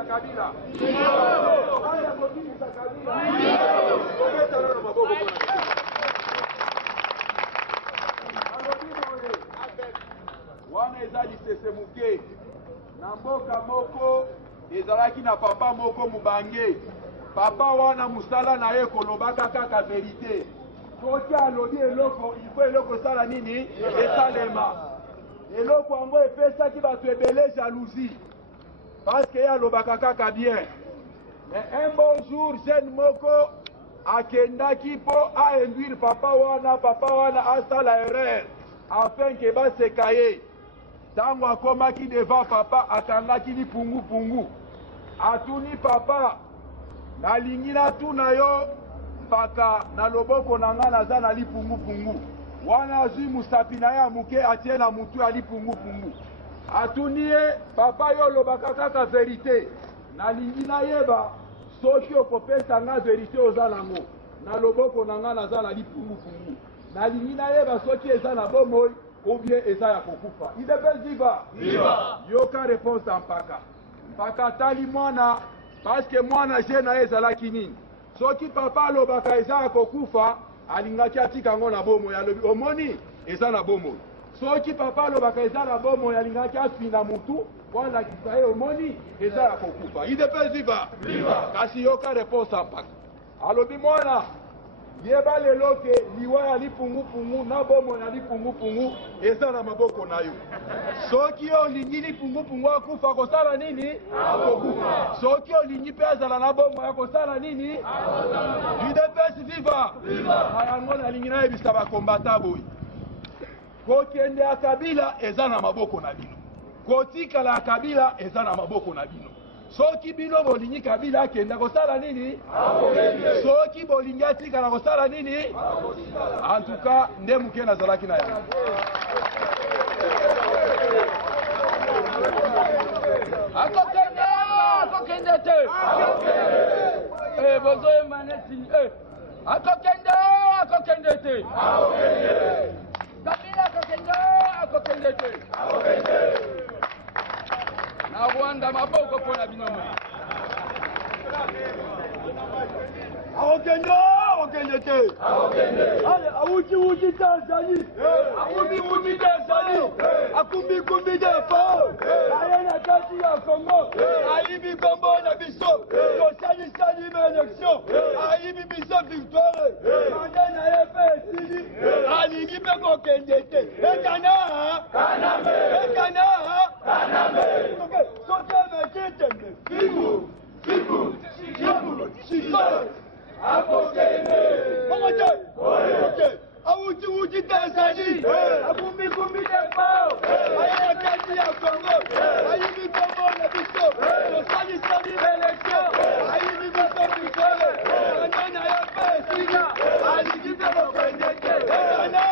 kobimisa Kabila. Aya kobimisa Kabila. Kobeta na maboko bona. Wana ezali sesemuke. Na mboka moko ezalaki na papa moko mubange. Papa wana musala na ye kolobaka kaka verite. Soki alobi eloko, il faut eloko sala nini? Esalema. Eloko yango epesaki bato ebele jalousie. Parce que alobaka kaka bien. Mais un bon jour, jeune moko akendaki po a induire papa wana asala erreur afin que baseka ye. Tango akomaki devant papa akangaki lipungu. Atuni papa nalingi natuna yo mpaka na loboko na nga naza na lipungu. Wana azwi musapi na ye muke atie na mutu ya lipungu. Atuni ye papa yo lobaka kaka verite. Nalingi nayeba soki okopesa nga verite oza nango. Na loboko na nga naza na lipungu. Nalingi nayeba soki eza na bomoi ou bien eza ya kokufa. Idepesi viva. Yoka réponse ya mpaka tali mwana parce que mwana je na ezalaki nini. Soki papa alobaka eza ya kokufa alingaki atika ngo na bomoi alobi omoni eza na bomoi. Soki papa alobaka eza na bomoi alingaki afina mutu wala kisaye omoni eza ya kokufa. Idepesi viva. Kasi yoka réponse ya mpaka alobi mwana yeba lelo ke liwa ya lipungu na bomo ya lipungu eza na maboko na yo. Soki olingi lipungu akufa kosala nini? Akokufa. Soki olingi pe azala na bomo ya kosala nini? Idepesi viva. Ayango nalingi nayebisa bakombata boyi. Kokende ya Kabila eza na maboko na bino. Kotikala ya Kabila eza na maboko na bino. Soki bino bolingi Kabila akenda kosala nini? Soki bolingi atikala kosala nini? En tout cas, nde muke nazalaki na yango. Akokende te. Bozoe maneti. Akokende te. Kabila akokende te. Na Rwanda maboko pona binomo. Akokende te. Ale awuji Tanzania. Awuji Tanzania. Akumbi defa. Ayena kati ya Congo. Aibi Congo na biso. Kosali élection. Aibi biso victoire. Mandana yepe sili. Alingi pe kokende te. Ekana. Awuji Tanzania. Akumbi defa. Ayena kati ya Congo. Aibi Congo na biso. Kosali élection. Aibi biso victoire. Mandana yepe sili. Alingi pe kokende te. Ekana.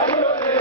Ayole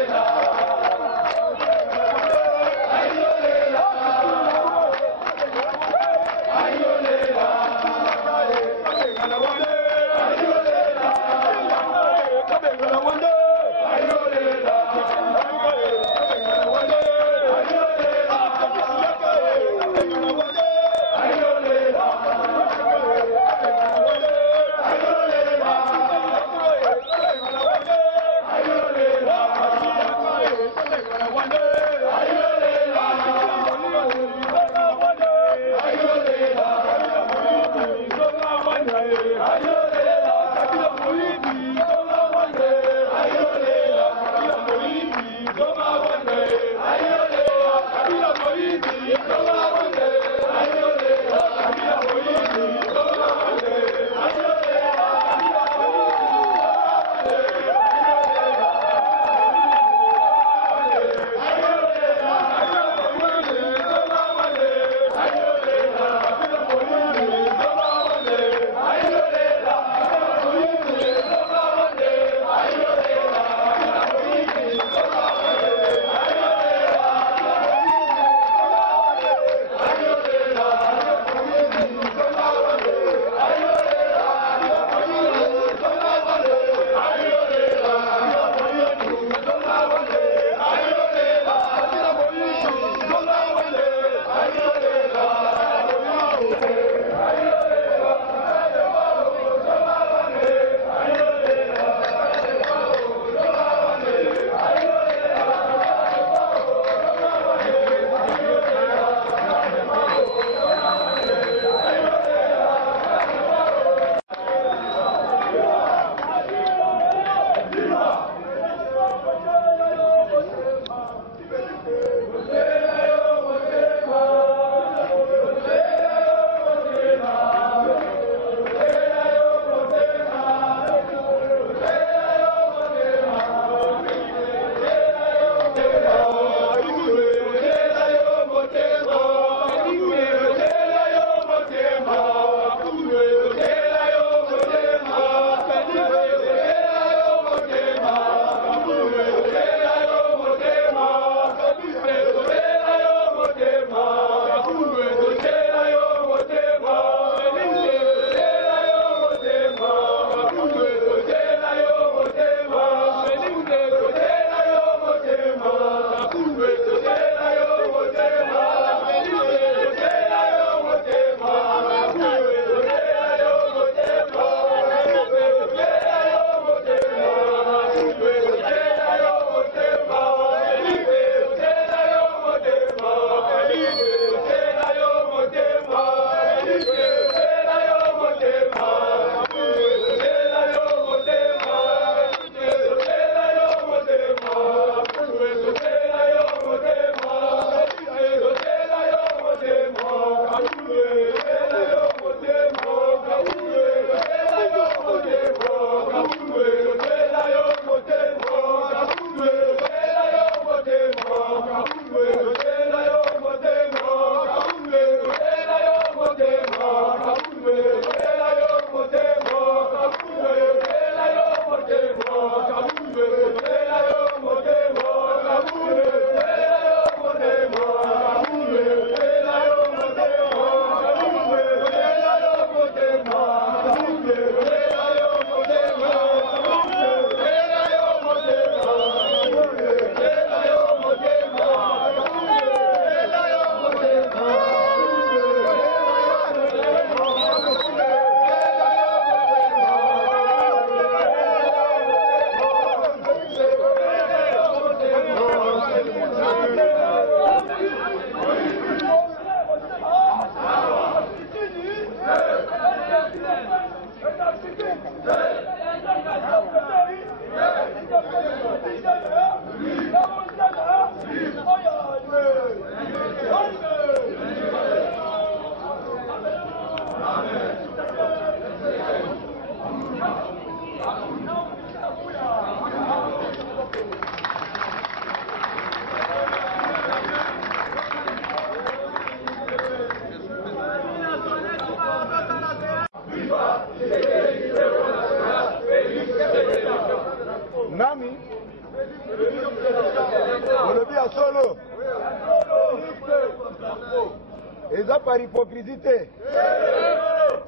eza par hypocrisie.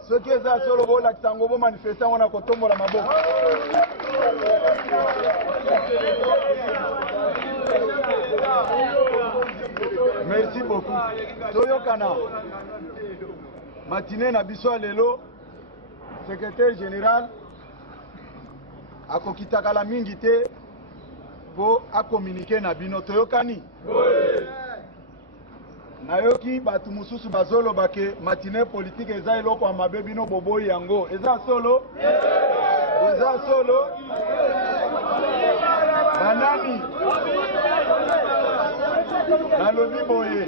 Ce qui est à solo bola kisango manifestant wana kotombola maboko. Merci beaucoup. Toyokana. Matinée na biso lelo, secrétaire général akokitaka la mingi te po a communiquer na bino toyokani. Nayoki batu mususu bazolo bake matinée politique eza eloko ya mabe bino boboyi yango. Eza solo? Eza solo? Banani? Nalobi boye.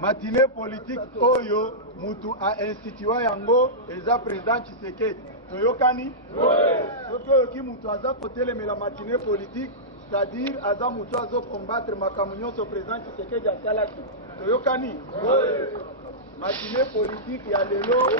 Matinée politique oyo mutu a instituwa yango eza président Tshisekedi. Toyokani? Soki oyoki mutu aza kotelemela matinée politique, c'est-à-dire aza mutu azo combattre makambo nyonso président Tshisekedi asalaki. Toyokani? Matinée politique ya lelo.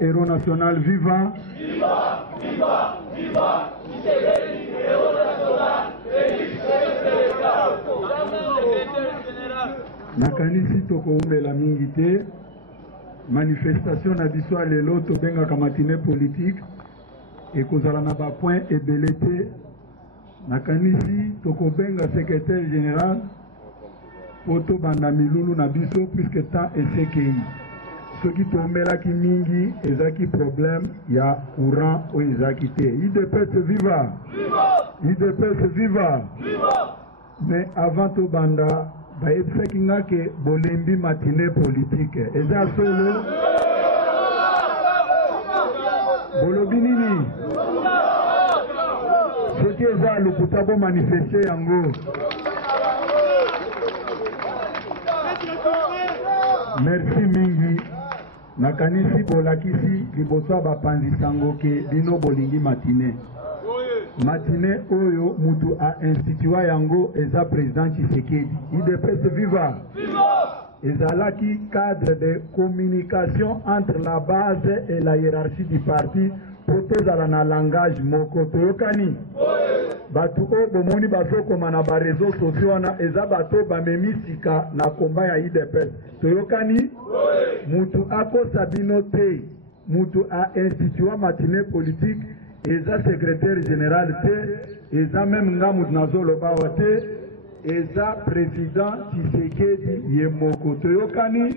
Héros national vivant. Viva, viva, viva, Tshisekedi, héros national, nakanisi tokoumela mingi te manifestation na biso ya lelo tobengaka matinée politique ekozala na bapoint ebele te nakanisi tokobenga secrétaire général po tobanda milulu na biso puisque temps esekei soki tomelaki mingi ezaki problème ya courant oyo ezaki te IDPS viva IDPS viva mais avant tobanda bayebisaki nga ke bolembi matinée politique eza solo bolobi nini soki eza lokuta bo manifeste yango. Merci mingi. Nakanisi bolakisi liboso bapanzi sango ke bino bolingi matine. Matine oyo mutu a institua yango eza président Tshisekedi. IDPS viva. Ezalaki cadre de communication entre la base et la hiérarchie du parti pour tozala na langage moko toyokani. Batu o bomoni bazokoma na ba réseaux sociaux wana eza bato bamemisika na komba ya IDPS. Toyokani mutu akosa bino te, mutu a institua matine politique eza secrétaire général te, eza même nga mutu nazoloba wa te, eza président Tshisekedi ye moko. Toyokani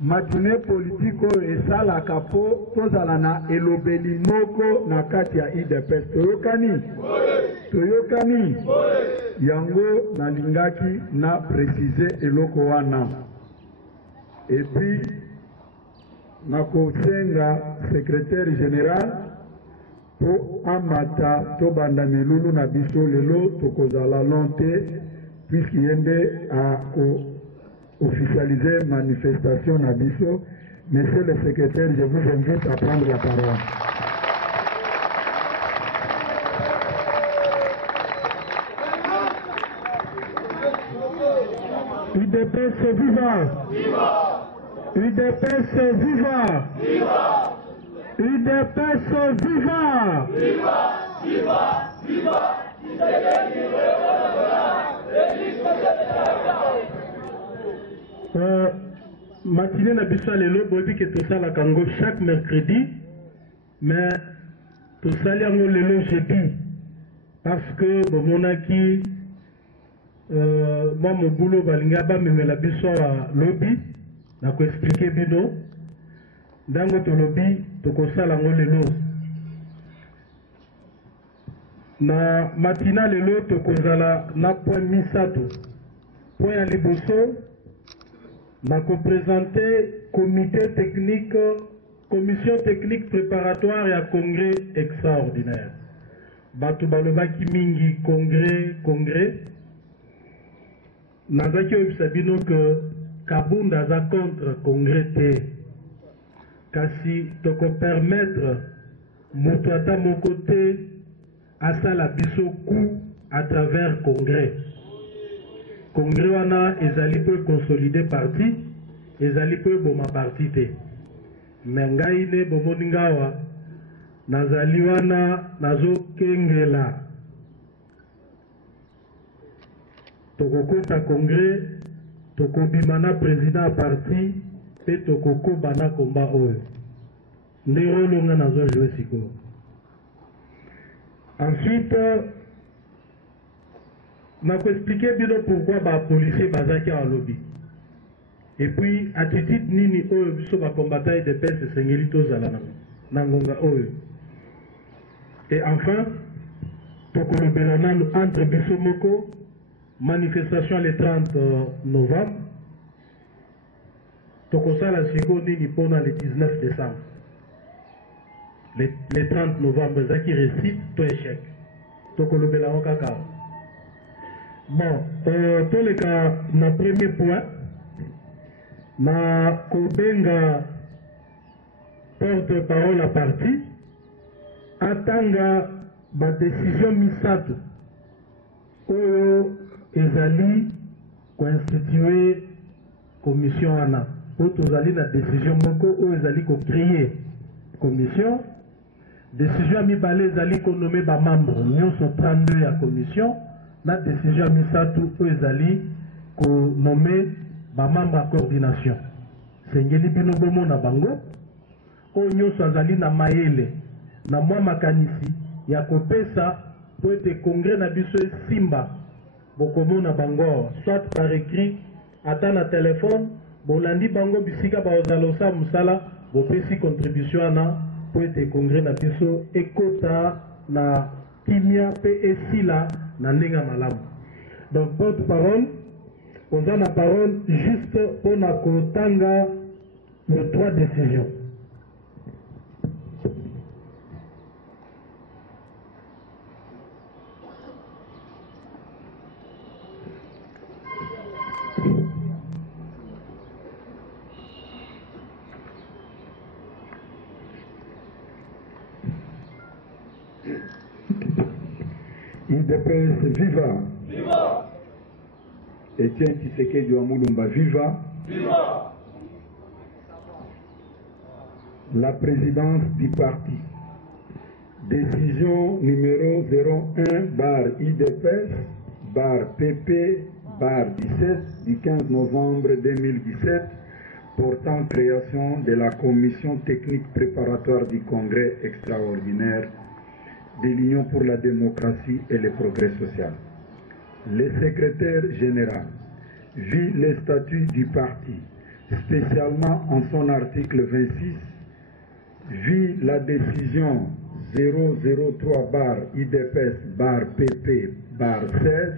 matine politique oyo esalaka po tozala na elobeli moko na kati ya IDPS. Toyokani yango nalingaki na préciser eloko wana. Et puis nakosenga secrétaire général po amata tobanda milulu na biso lelo tokozala lonte puisqu'yende a officialiser manifestation na biso. Monsieur le secrétaire, je vous invite à prendre la parole. UDPS viva! UDPS viva! UDPS viva! Matinée na biso lelo bobi ke tosala kango chaque mercredi, mais tosali yango lelo jeudi parce que bomonaki moi mon boulot balinga bamemela biso a lobby na ko expliquer bino ndango to lobby tokosala yango lelo na matina lelo tokozala na point misato. Point ya liboso na présenter comité technique, commission technique préparatoire et à congrès extraordinaire. Batu balobaki mingi congrès. Nazaki obisabino que Kabunda za contre congrès te. Kasi toko permettre moto ata moko te asala biso coup à travers congrès. Congrès wana ezali po consolider parti, ezali po boma parti te. Mais ngai ne bomoni ngawa nazali wana nazo kengela. Tokokota congrès, tokobimana président à parti, pe tokoko bana komba oyo. Nde rolo nga nazo jouer siko. Ensuite, je vais expliquer bien pourquoi les policiers bazaki à lobby. Et puis, attitude nini oyo biso ba combattant de paix c'est sengeli zala na ngonga oyo. Et enfin, tokolobela nanu entre biso moko manifestation le 30 novembre. Tokosala siko nini pona le 19 décembre. Le 30 novembre zaki récite to échec. Tokolobela okaka. Bon, tous les cas, na premier point, na kobenga porte-parole à parti, atanga ba décision misato, oyo ezali constituer commission ana, oyo tozali na décision moko oyo ezali ko créer commission, décision mibale ezali ko nommer ba membre, nyonso 32 ya commission. La décision misatu ezali ko nommer ba membre à coordination. Sengeli bino bomo na bango o nyonso azali na mayele na mwa makanisi ya kopesa po ete congrès na biso simba bokomona bango soit par écrit ata na téléphone bolandi bango bisika baozalosa musala bopesi contribution na po ete congrès na biso ekota na kimia pe esila na ndenge malamu. Donc porte-parole, on a la parole juste pour la kotanga le 3 décisions. IDPS, viva! Viva! Etienne Tshisekedi wa Mulumba, viva! Viva! La présidence du parti. Décision numéro 01/IDPS/PP/17 du 15 novembre 2017 portant création de la commission technique préparatoire du congrès extraordinaire de l'Union pour la démocratie et le progrès social. Le secrétaire général vit les statuts du parti, spécialement en son article 26, vit la décision 003/IDPS/PP/16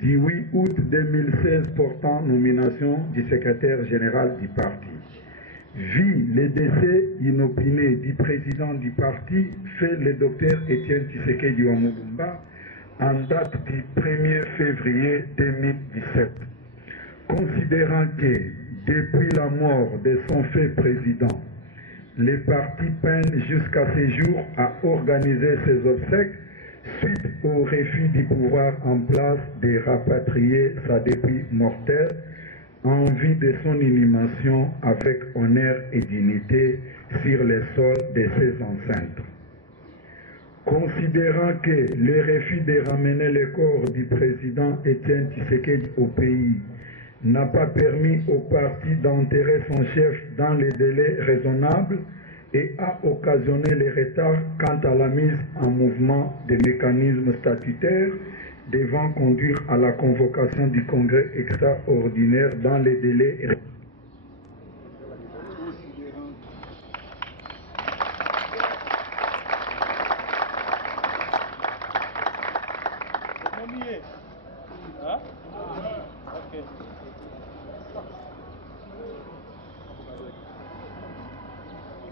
du 8 août 2016 portant nomination du secrétaire général du parti. Vit le décès inopiné du président du parti, fait le docteur Etienne Tshisekedi wa Mulumba, en date du 1er février 2017. Considérant que, depuis la mort de son fait président, les partis peinent jusqu'à ce jour à organiser ses obsèques suite au refus du pouvoir en place de rapatrier sa dépouille mortelle en vue de son inhumation avec honneur et dignité sur les sols de ses ancêtres. Considérant que le refus de ramener le corps du président Etienne Tshisekedi au pays n'a pas permis au parti d'enterrer son chef dans les délais raisonnables et a occasionné les retards quant à la mise en mouvement des mécanismes statutaires devant conduire à la convocation du congrès extraordinaire dans les délais.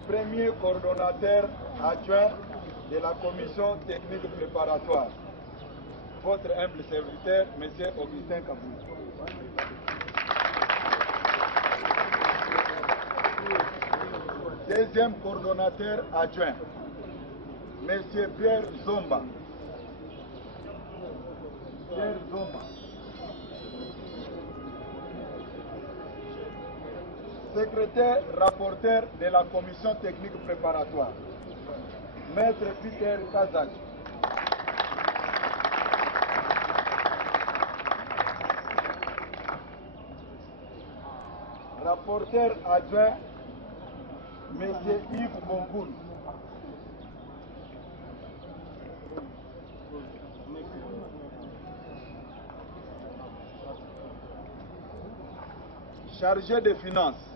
Premier coordonnateur adjoint de la commission technique préparatoire. Votre humble serviteur, M. Augustin Kabou. Deuxième coordonnateur adjoint, M. Pierre Zomba. Pierre Zomba. Secrétaire rapporteur de la commission technique préparatoire, Maître Peter Kazak. Rapporteur adjoint, M. Yves Bongoul. Chargé des finances,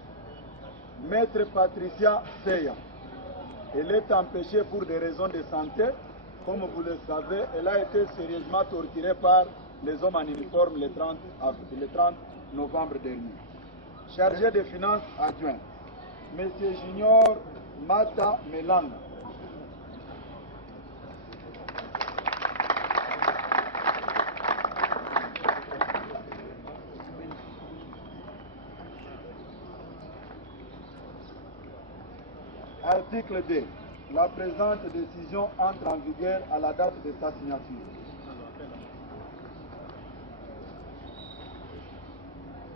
Maître Patricia Seya. Elle est empêchée pour des raisons de santé. Comme vous le savez, elle a été sérieusement torturée par les hommes en uniforme le 30 novembre dernier. Chargé des finances adjoint, M. Junior Mata Melanga. Article 2. La présente décision entre en vigueur à la date de sa signature.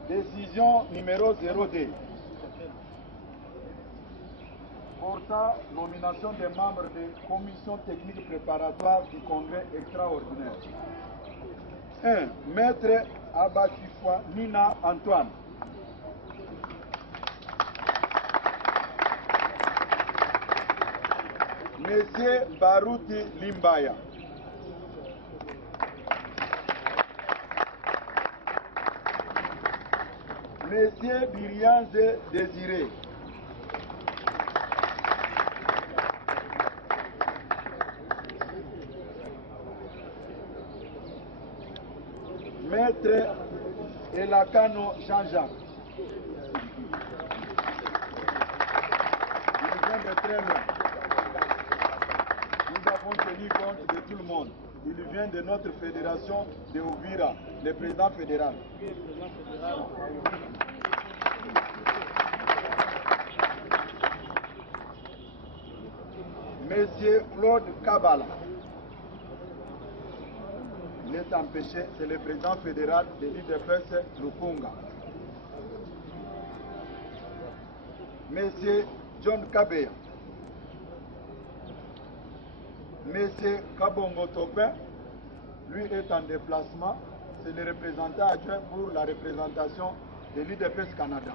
Décision numéro 02. Portant nomination des membres des commissions techniques préparatoires du congrès extraordinaire. 1. Maître Abakifwa Nina Antoine. Monsieur Baruti Limbaya. Monsieur Birianze Désiré. Maître Elakano Jean-Jacques. Il vient de très loin. Nous avons tenu compte de tout le monde. Il vient de notre fédération de Ouvira, le président fédéral. Monsieur Claude Kabala. Il est empêché, c'est le président fédéral de l'UDPS Lukunga. Monsieur John Kabeya. Monsieur Kabongo Topin, lui est en déplacement. C'est le représentant adjoint pour la représentation de l'UDPS Canada.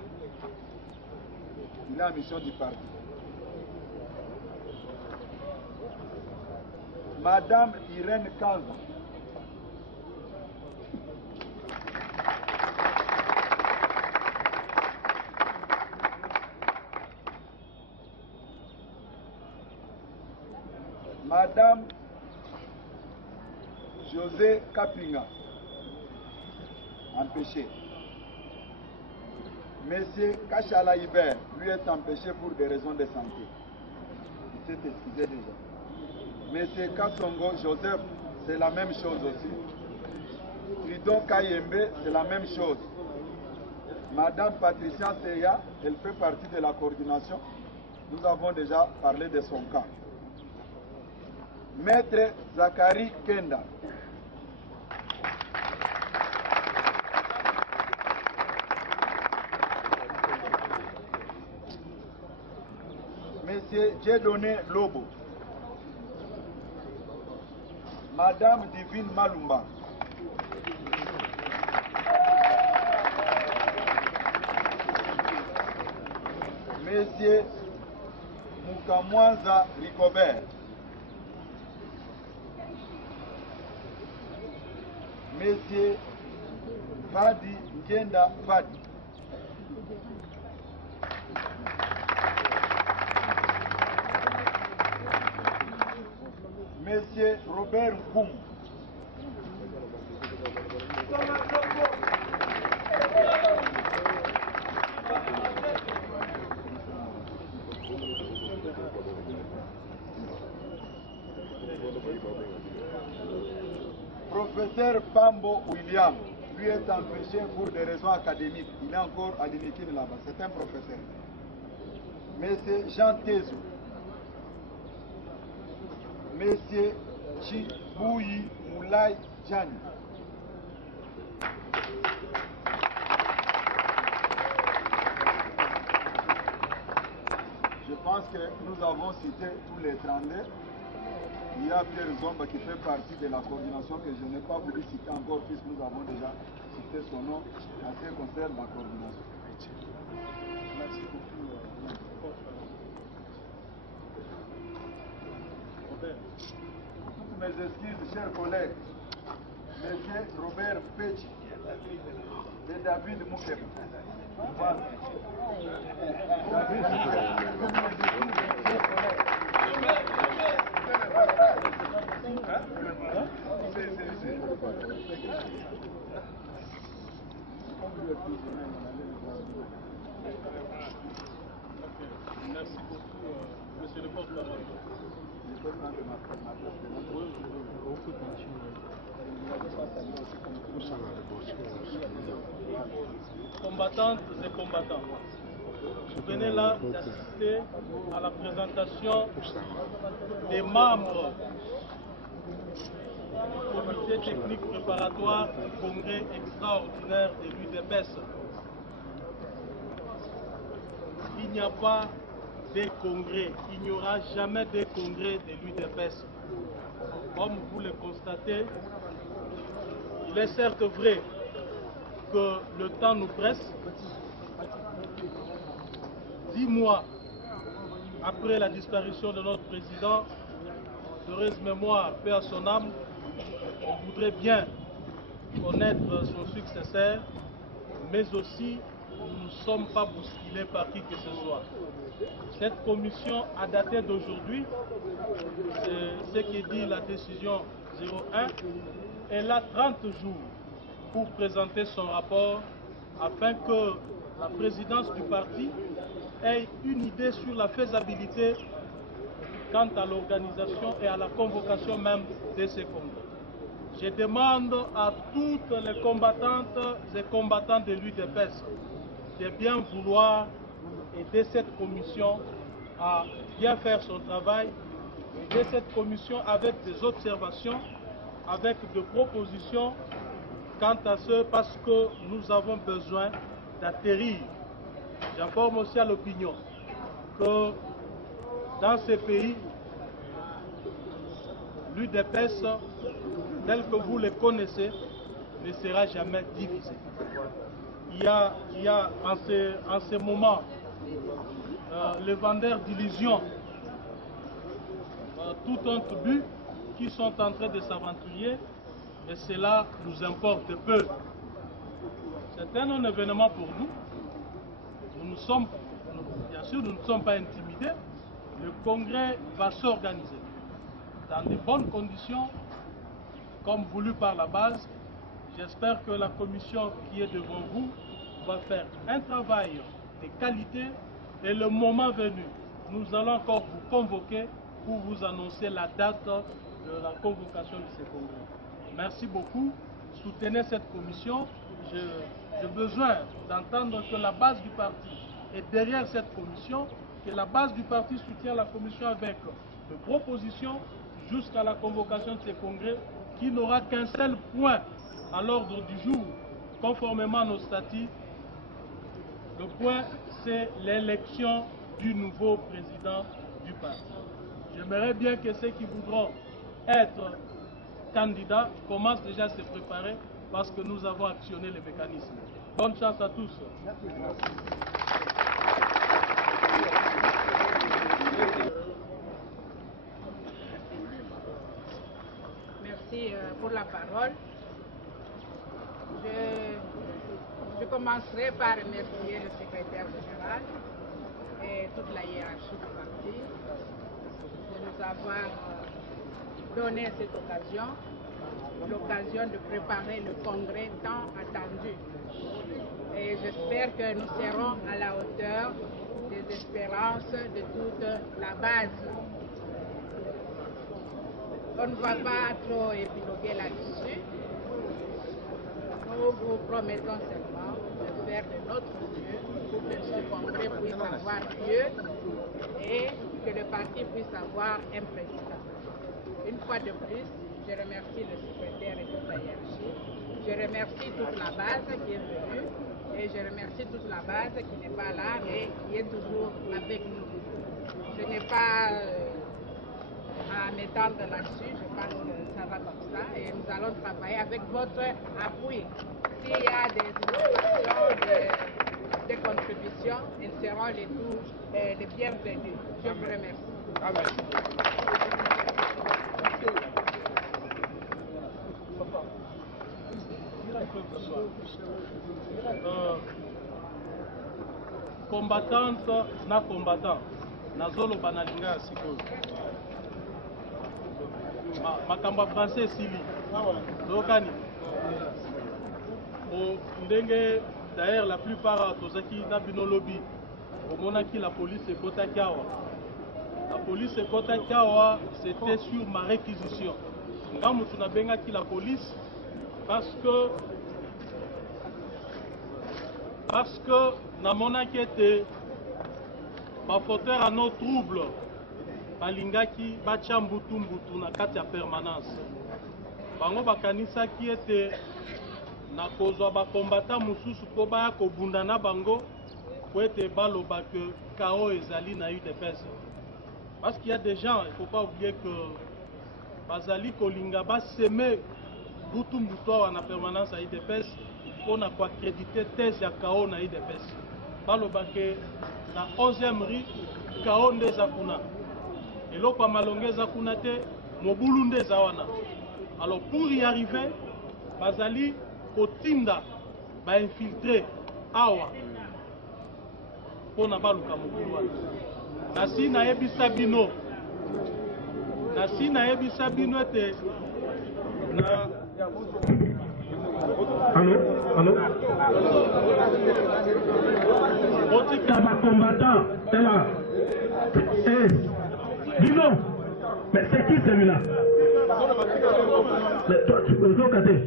Il est en mission du parti. Madame Irène Calva. Madame José Kapinga, empêché. Monsieur Kachala Iber, lui est empêché pour des raisons de santé. Il s'est excusé déjà. Monsieur Kassongo Joseph, c'est la même chose aussi. Tridon Kayembe, c'est la même chose. Madame Patricia Seya, elle fait partie de la coordination. Nous avons déjà parlé de son cas. Maître Zachary Kenda. Monsieur Dieudonné Lobo. Madame Divine Malumba. Monsieur Mukamwanza Rigobert. Monsieur Fadi Ngenda Fadi. Monsieur Robert Koum. Professeur Pambo William, lui est empêché pour des raisons académiques. Il est encore à l'INIKIN là-bas, c'est un professeur. Monsieur Jean Tezou. Monsieur Chibouyi Moulay Djani. Je pense que nous avons cité tous les 32. Il y a Pierre Zomba qui fait partie de la coordination que je n'ai pas voulu citer encore puisque nous avons déjà cité son nom en ce qui concerne la coordination. Merci beaucoup. Toutes mes excuses, chers collègues. Monsieur Robert Pechi et David Moukeb. Voilà. David Merci beaucoup, monsieur le porte-parole. Combattantes et combattants, je venais là d'assister à la présentation des membres du comité technique préparatoire du congrès extraordinaire de l'UDPS. Il n'y a pas de congrès, il n'y aura jamais de congrès de l'UDPS. Comme vous le constatez, il est certes vrai que le temps nous presse. 10 mois après la disparition de notre président, heureuse mémoire, paix à son âme, on voudrait bien connaître son successeur, mais aussi nous ne sommes pas bousculés par qui que ce soit. Cette commission a daté d'aujourd'hui, c'est ce qui dit la décision 01, elle a 30 jours pour présenter son rapport afin que la présidence du parti ait une idée sur la faisabilité quant à l'organisation et à la convocation même de ces congrès. Je demande à toutes les combattantes et combattants de l'UDPS de bien vouloir aider cette commission à bien faire son travail, aider cette commission avec des observations avec des propositions quant à ce, parce que nous avons besoin d'atterrir. J'informe aussi à l'opinion que dans ces pays, l'UDPS, tel que vous les connaissez, ne sera jamais divisé. Il y a en ce moment les vendeurs d'illusions, tout autre but, qui sont en train de s'aventurer, et cela nous importe peu. C'est un événement pour nous. Bien sûr, nous ne sommes pas intimidés. Le congrès va s'organiser dans de bonnes conditions, comme voulu par la base. J'espère que la commission qui est devant vous va faire un travail de qualité, et le moment venu, nous allons encore vous convoquer pour vous annoncer la date de la convocation de ce congrès. Merci beaucoup. Soutenez cette commission. J'ai besoin d'entendre que la base du parti est derrière cette commission, que la base du parti soutient la commission avec des propositions jusqu'à la convocation de ce congrès, qui n'aura qu'un seul point à l'ordre du jour, conformément à nos statuts. Le point, c'est l'élection du nouveau président du parti. J'aimerais bien que ceux qui voudront être candidats commencent déjà à se préparer, parce que nous avons actionné les mécanismes. Bonne chance à tous. Merci pour la parole. Je commencerai par remercier le secrétaire général et toute la hiérarchie du parti de nous avoir donné cette occasion, l'occasion de préparer le congrès tant attendu. Et j'espère que nous serons à la hauteur des espérances de toute la base. On ne va pas trop épiloguer là-dessus. Nous vous promettons seulement de faire de notre mieux pour que ce congrès puisse avoir lieu et que le parti puisse avoir un président. Une fois de plus, je remercie le secrétaire et toute la hiérarchie. Je remercie toute la base qui est venue et je remercie toute la base qui n'est pas là mais qui est toujours avec nous. Je n'ai pas à m'étendre là-dessus, je pense que ça va comme ça et nous allons travailler avec votre appui. S'il y a des innovations, des contributions, elles seront les bienvenues. Je vous remercie. Amen. Combattante na combattant nazoloba na linga ya sikoyo makamba français sili tokani ndenge d'ailleurs la plupart tozaki na bino lobi omonaki la police ekotaki awa. La police ekotaki awa, c'était sur ma réquisition. Nga mutu nabengaki la police parce que namonaki ete bafauteur à nos troubles balingaki batia mbutu na kati ya permanence. Bango bakanisaki ete nakozwa bakombata mosusu po baya kobunda na bango po ete baloba que KO ezali na UDPS. Parce qu'il y a des gens, il ne faut pas oublier que bazali kolinga baseme butu mbutu na permanence à UDPS pour na ko accréditer thèse ya KO na UDPS. Baloba que na 11e rue KO ndeza kuna. Eloko malongeza kuna te mobulu ndeza wana. Alors pour y arriver, bazali kotinda ba infiltrer awa pona baluka mobulu wana. Nasi na yebisa bino ete na Allô Otika ba combattant est là. Dino, mais c'est qui celui-là? Mais toi, tu peux regarder.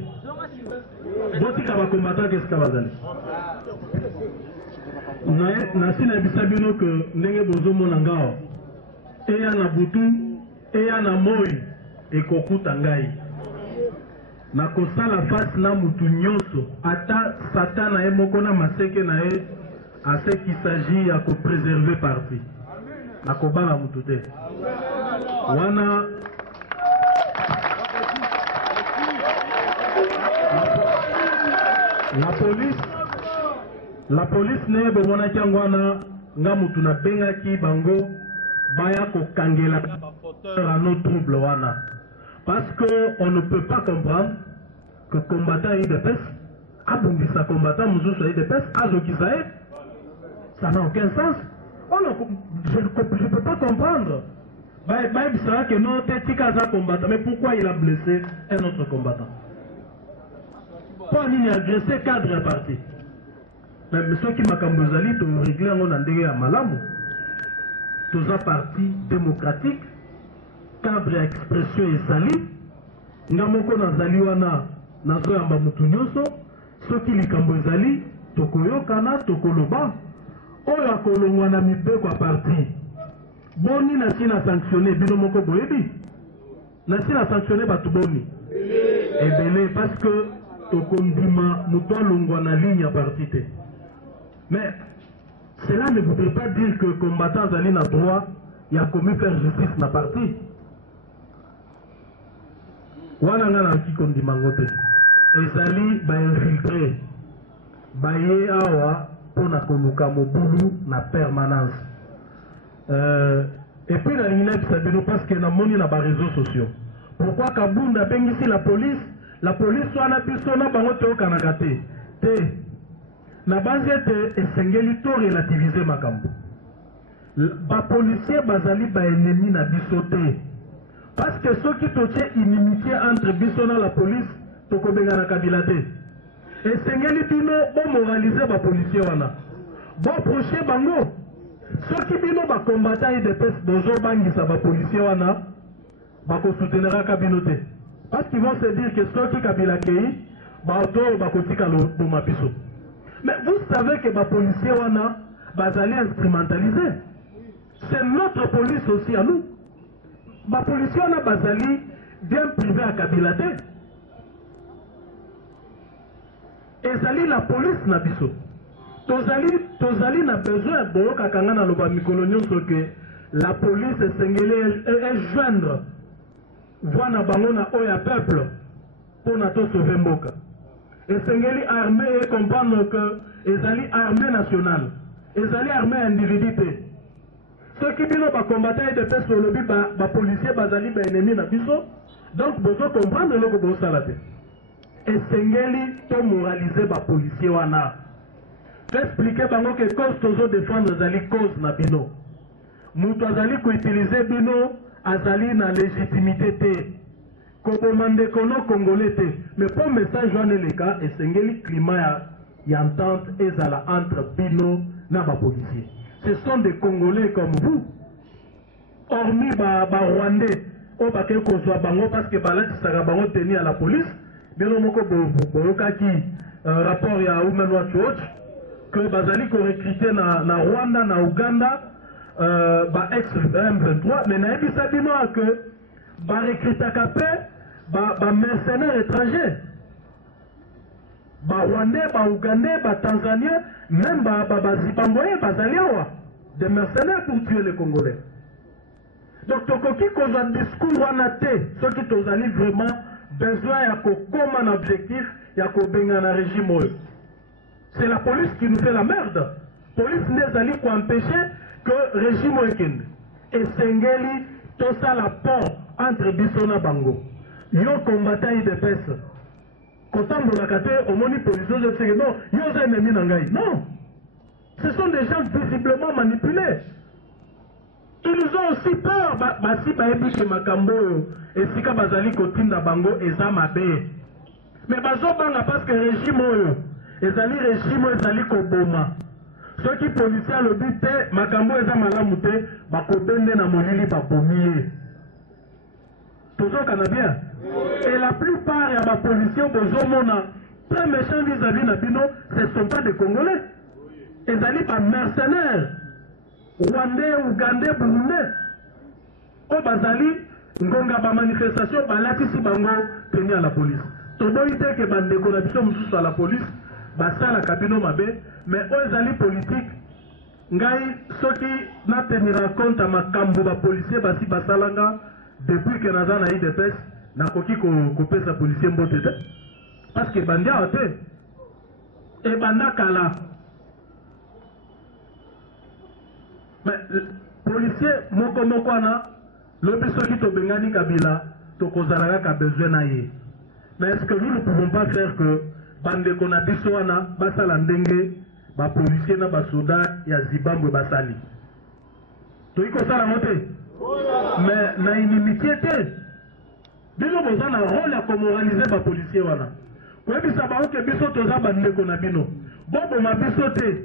Otika ba combattant, qu'est-ce qu'il va dire? Nasi na yebisa bino que ndenge bozo monangao. Eya na butu, eya na moi, ekokuta ngai. na kosala face na mutu nyonso ata satan na ye moko na maseke na ye ase qu'il s'agit ya kopréserver parti na kobala mutu te wana la police ne bomonaki yango wana nga mutu nabengaki bango baya kokangela bafoteur à nos troubles wana parce que on ne peut pas comprendre que combattant IDPS abongisa combattant mosusu ya IDPS azokisa ye, ça n'a aucun sens. Je ne peux pas comprendre. Il sera que non, Tika a combattant, mais pourquoi il a blessé un autre combattant? Pourquoi il a agressé cadre parti? Mais ceux qui m'ont kambozali, ils ont réglé en andéré à Malamu. Tous un parti démocratique, cadre expression et sali. Ngamoko nazali wana nazo yamba mutu nyonso, ceux qui li kambozali, tokoyokana, tokoloba. Oyo akolongwa na mibeko parti. Boni na sina sanctionné bino moko boyebi. Na sina sanctionné batu boni. Ebele parce que tokondima muto longwa na ligne à parti te. Mais cela ne voudrait pas dire que combattant zali na droit ya commis faire justice na parti. Wana ngana ki kondima ngote. Ezali ba infiltré. Ba ye awa pour na konuka mobulu na permanence. Et puis la ligne sabino parce que na moni na ba réseaux sociaux. Pourquoi Kabunda bengisi la police soit na biso na bango te okanakate. Te na base te esengeli to relativiser makambo. Ba policier bazali ba ennemi na biso te. Parce que ceux qui toche inimitié entre biso na la police tokobenga na kabila te. Et sengeli bino bon moraliser ba policier wana. Bon procher bango. Ceux qui bino ba combattant IDPS bozo bangisa ba policier wana ba ko soutenir kabino te. Parce qu'ils vont se dire que ceux qui kabila kei ba auto ba kotika lo mapiso. Mais vous savez que ba policier wana bazali instrumentalisé. C'est notre police aussi à nous. Ba policier wana bazali bien privé à kabila te. Ezali la police na biso. Tozali na besoin de kakanga na loba mikolo nyonso que la police est joindre voix na bango na oya peuple pour na to sauver mboka. Esengeli armée et comprendre que ezali armée nationale, ezali armée individualité. Ceux qui bino ba combattre de peste au lobby ba policier bazali ba ennemi na biso, donc besoin comprendre le ko bo salate. Esengeli to moraliser ba policier wana. Tu expliquer bango que cause tozo défendre azali cause na bino. Mutu azali ko utiliser bino azali na légitimité te. Kobomande kono congolais te. Mais pour message wana le cas esengeli climat ya entente ezala entre bino na ba policier. Ce sont des Congolais comme vous. Hormis ba Rwandais o ba ke kozwa bango parce que balati saka bango tenu à la police. Bien moko boyokaki rapport ya Women Watch Watch que bazali ko recruter na Rwanda na Uganda ba ex-M23 mais na ebisa bino que ba recruter kapé ba mercenaires étrangers ba Rwandais ba Ougandais ba Tanzaniens même ba Zimbabwe bazali awa des mercenaires pour tuer les Congolais. Donc tokoki kozwa discours wana te soki tozali vraiment besoin ya kokoma un objectif ya kobenga na régime oyo. C'est la police qui nous fait la merde. Police nezali ko empêcher que régime oyo kende. Esengeli tosala pont entre biso na bango. Yo combattant IDPS. Kotambolaka te omoni police oyo se non, yo za ennemi na ngai. Non. Ce sont des gens visiblement manipulés. Ils ont aussi peur basi bayebi ke makambo oyo esika bazali kotinda bango eza mabe. Mais bazobanga parce que régime oyo ezali régime ezali koboma. Ceux qui policiers le but te makambo eza malamu te bakobende na molili babomiye. Tozokana bien. Et la plupart ya ba policiers bozomona très méchants vis-à-vis na bino, ce ne sont pas des Congolais. Ezali ba mercenaires. Rwandais, Ougandais, Burundais. O bazali ngonga ba manifestation balatisi bango tenue à la police toboyi te ke bandeko na biso mosusu à la police basalaka bino mabe mais oyo ezali politique ngai soki natenira compte ya makambo bapolisier basi basalanga depuis ke naza na idps nakoki kopesa policier mbote te parce que ebandi awa te ebanda kala mais policier moko wana lobi soki tobengani Kabila tokozala kaka besoin na ye mais est-ce que nous ne pouvons pas faire que bandeko na biso wana basala ndenge bapolisier na basoda ya Zimbabwe basali toyi kosala ngo te mais na inimitié te bino boza na rôle ya komoralize bapolisier wana koyebisa bango ke biso toza bandeko na bino boboma biso te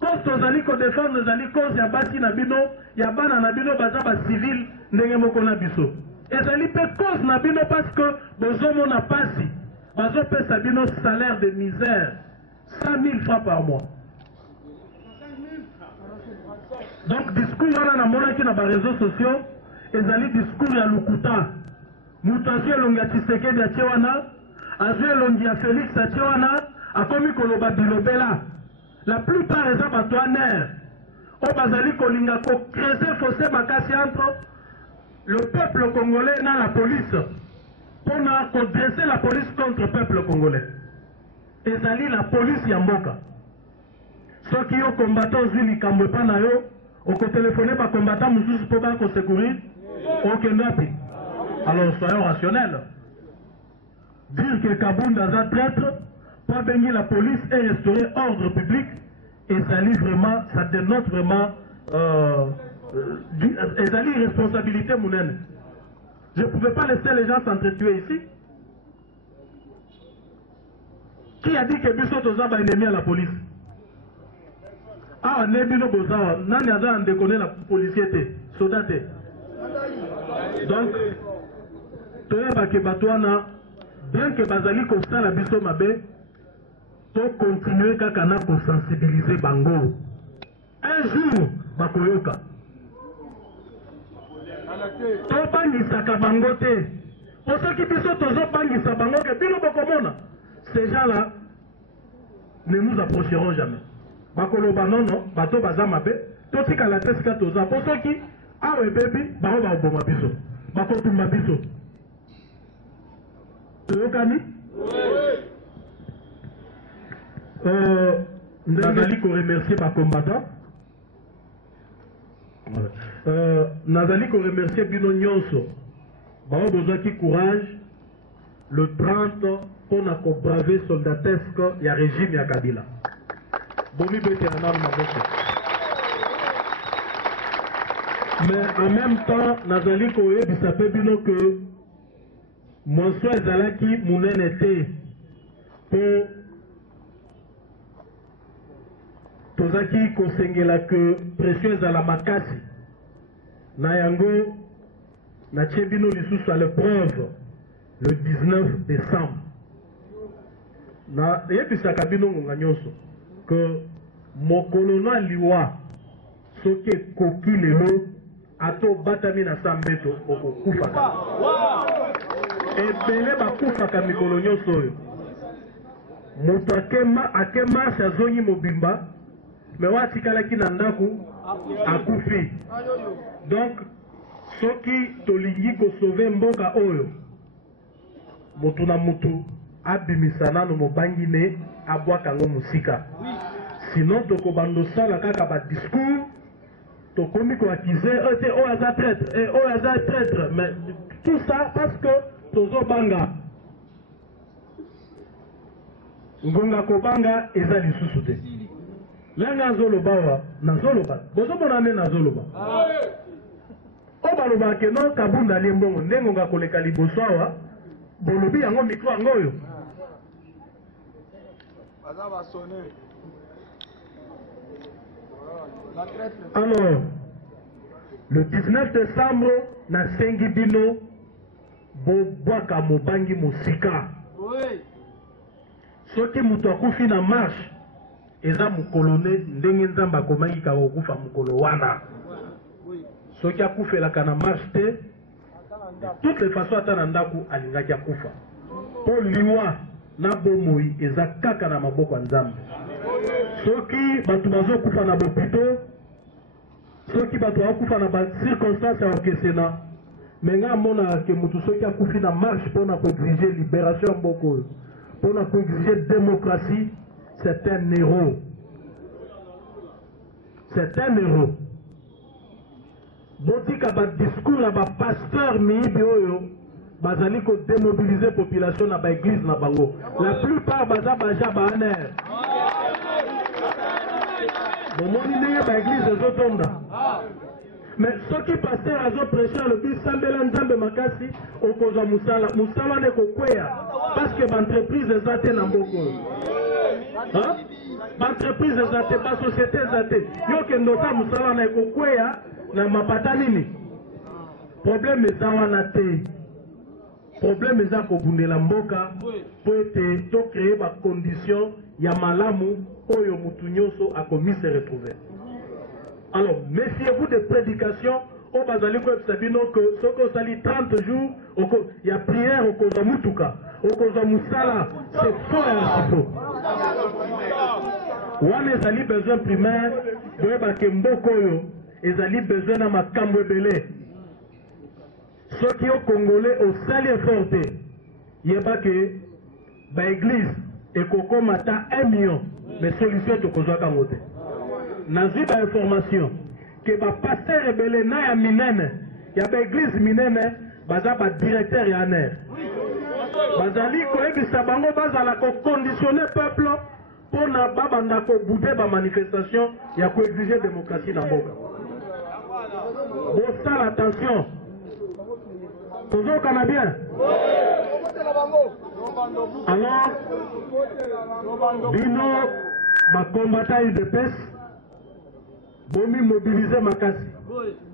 cause tozali kodefendre ezali cause ya basi na bino ya bana na bino baza bacivile ndenge moko na biso ezali mpe cause na bino parce que bozomona pasi bazopesa bino salaire de misère 100 000 francs par mois. Donc discours wana namonaki na bareseau sociaux ezali discours ya lukuta moto azwi elongi ya Tshisekedi atie wana azwi elongi ya Félix atie wana akomi koloba bilobela la plupart eza bato ya nerf oyo bazali kolinga kocreuser fossé makasi entre le peuple congolais na la police mpona kodresser la police contre le peuple congolais ezali la police ya mboka soki yo combattant ozwi likambo epa na yo okotelefone bacombattant mosusu mpo bakosecourir okende api alors soyons rationnels dire que Kabunda aza traître po abengi la police et restaurer ordre public ezali vraiment ça dénote vraiment ezali responsabilité monene. Je ne pouvais pas laisser les gens s'entretuer ici. Qui a dit que biso toza ba ennemi à la police? Ah, nebino bozawa, nani aza en déconner la policier te, soldat te. Donc, toyeba ke batwana, bien que bazali kosala biso mabe, to continuer kaka na ko sensibiliser bango. Un jour, bakoyoka. Tobangisaka bango te. Pour ceux qui biso tozobangisa bango ke bino bokomona. Ces gens-là ne nous approcheront jamais. Bakoloba non, bato baza mabe, totika la tesika toza. Pour ceux qui, awe baby, bao ba oboma biso. Bakotumba biso. Toyokani? Nazali ko remercier ma combattant. Nazali ko remercier bino nyonso. Bao bozaki courage le 30 pour na ko braver soldatesque ya régime ya Kabila. Bomi béterana maboko. Mais en même temps, nazali ko yebisa pe bino que monso ezalaki munene te pour tozaki kosengela que pression ezala makasi na yango na tie bino lisusu à l'épreuve le 19 décembre. Na yebisaka bino ngonga nyonso que mokolo na liwa soki ekoki lelo ato batami na sambeto okokufaka ebele bakufaka mikolo nyonso oyo moto ake marche azongi mobimba me watikalaki na ndako akufi. Donc soki tolingi kosauve mboka oyo moto na moto abimisa nano mobangi ne abwaka ngo musika, sinon tokobanda osala kaka badiscours tokomi koakize ete oyo aza traître et oyo aza traître, mais tout ça parce que tozobanga ngonga kobanga eza lisusu te. Lenga azoloba wa nazoloba bozomona nde nazoloba o baloba ke no Kabunda ali mbongo ndenge nga koleka liboso awa bolobi yango mikro yango oyo. Alors le 19 décembre nasengi bino bobwaka mobangi mosika soki moto akufi na marche eza mokolo ndenge nzambe akomaki kaka kokufa mokolo wana. Soki akufelaka na marche te toutes les façons ata na ndako alingaki akufa po liwa na bomoi eza kaka na maboko ya Nzambe. Soki bato bazokufa na bopito, soki bato bakufa na ba circonstance ya okesena, menga mona ke mutu soki akufi na marche pour na exiger libération mboko, pour na exiger démocratie, c'est un héros. C'est un héros. Botika ba discours na ba pasteur miibi oyo bazali ko démobiliser population na ba église na bango. La plupart baza baja ba aner. Bomoni ndenge ba église ezotonda. Mais ceux qui pasteur azo prêcher le but sambela nzambe makasi okozwa musala musala ne kokweya parce que ba entreprise ezate na mboko. Hein? Ba entreprise ezate ba société ezate. Yo ke ndota musala na kokweya na mapata nini? Problème eza wana te. Problème eza kobundela mboka po ete to créer ba condition ya malamu oyo mutu nyonso akomi se retrouver. Alors, méfiez-vous des prédications au bazali ko sabino que ce que sali 30 jours il y a prière au koza mutuka au koza musala c'est faux et faux. Wana ezali besoin primaire de ba kemboko yo ezali besoin na makambo ebele. Ceux qui au Congolais au sali effort yeba que ba église et koko mata 1 million mais solution to kozwa kangote. Nazi ba information que ba pasteur rebelle na ya minene ya ba église minene baza ba directeur ya aner bazali ko ebisa bango bazala ko conditionner peuple pour na babanda ko bouder ba manifestation ya ko exiger démocratie na mboka. Bon ça attention tozoka na bien. Alors bino ba combattant UDPS bomi mobiliser makasi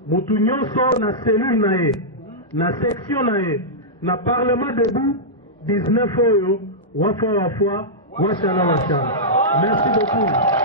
mutu nyonso na cellule na ye na section na ye na parlement debout 19 oyo wafwa washala. Merci beaucoup.